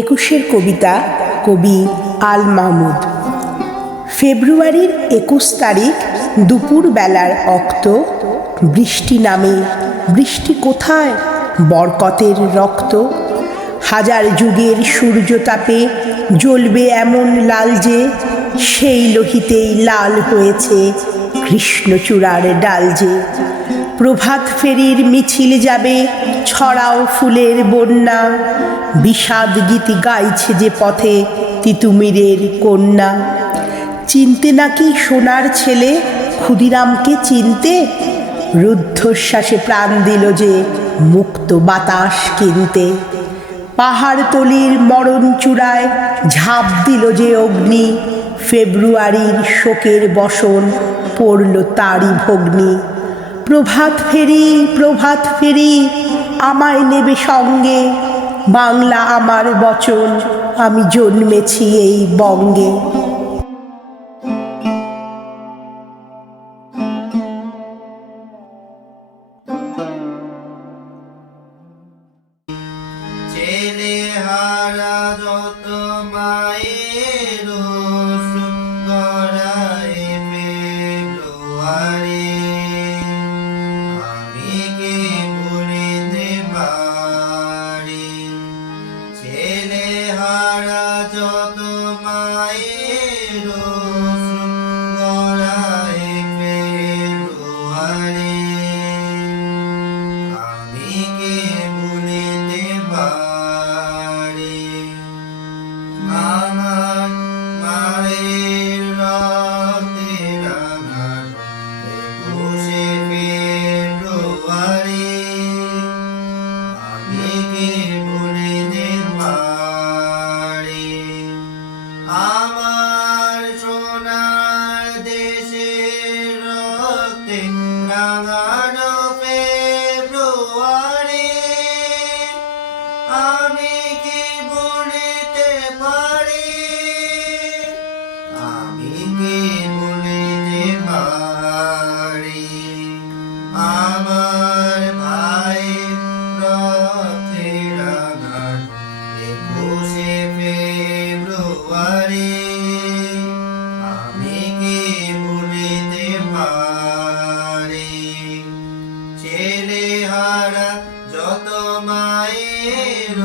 একুশের কবিতা, কবি আল মাহমুদ। ফেব্রুয়ারির 21 তারিখ দুপুর বেলার অক্ত, বৃষ্টি নামে। বৃষ্টি কোথায়? বরকতের রক্ত। হাজার যুগের সূর্যতাপে জ্বলবে এমন লাল যে, সেই লোহিতেই লাল হয়েছে কৃষ্ণচূড়ার ডাল যে। প্রভাত ফেরির মিছিল যাবে, ছড়াও ফুলের বন্যা। বিষাদ গীতি গাইছে যে পথে তিতুমিরের কন্যা। চিনতে নাকি সোনার ছেলে ক্ষুদিরামকে চিনতে? রুদ্ধশ্বাসে প্রাণ দিল যে মুক্ত বাতাস কিনতে। পাহাড়তলির মরণ চূড়ায় ঝাঁপ দিল যে অগ্নি, ফেব্রুয়ারির শোকের বসন পড়ল তারই ভগ্নি। প্রভাত ফেরি, প্রভাত ফেরি, আমায় নেবে সঙ্গে। বাংলা আমার বচন, আমি জন্মেছি এই বঙ্গে। ছেলেহারা যত মায়ের গড়ায় ফেব্রুয়ারি, আমি কি ভুলিতে পারি? ছেলেহারা যত মায়ের গড়ায় ফেব্রুয়ারি, আমি কি ভুলিতে পারি? আমার মায়ের রক্তে রাঙানো 21শে ফেব্রুয়ারি, আমি কি ভুলিতে পারি? আমার সোনার দেশের রক্তে রাঙানো ফেব্রুয়ারি, আমি কি ভুলিতে পারি? আমি কি ভুলিতে পারি? আমার ভাইয়ের রক্তে রাঙানো 21শে ফেব্রুয়ারি, আমি কি ভুলিতে পারি? ছেলেহারা যত মায়ের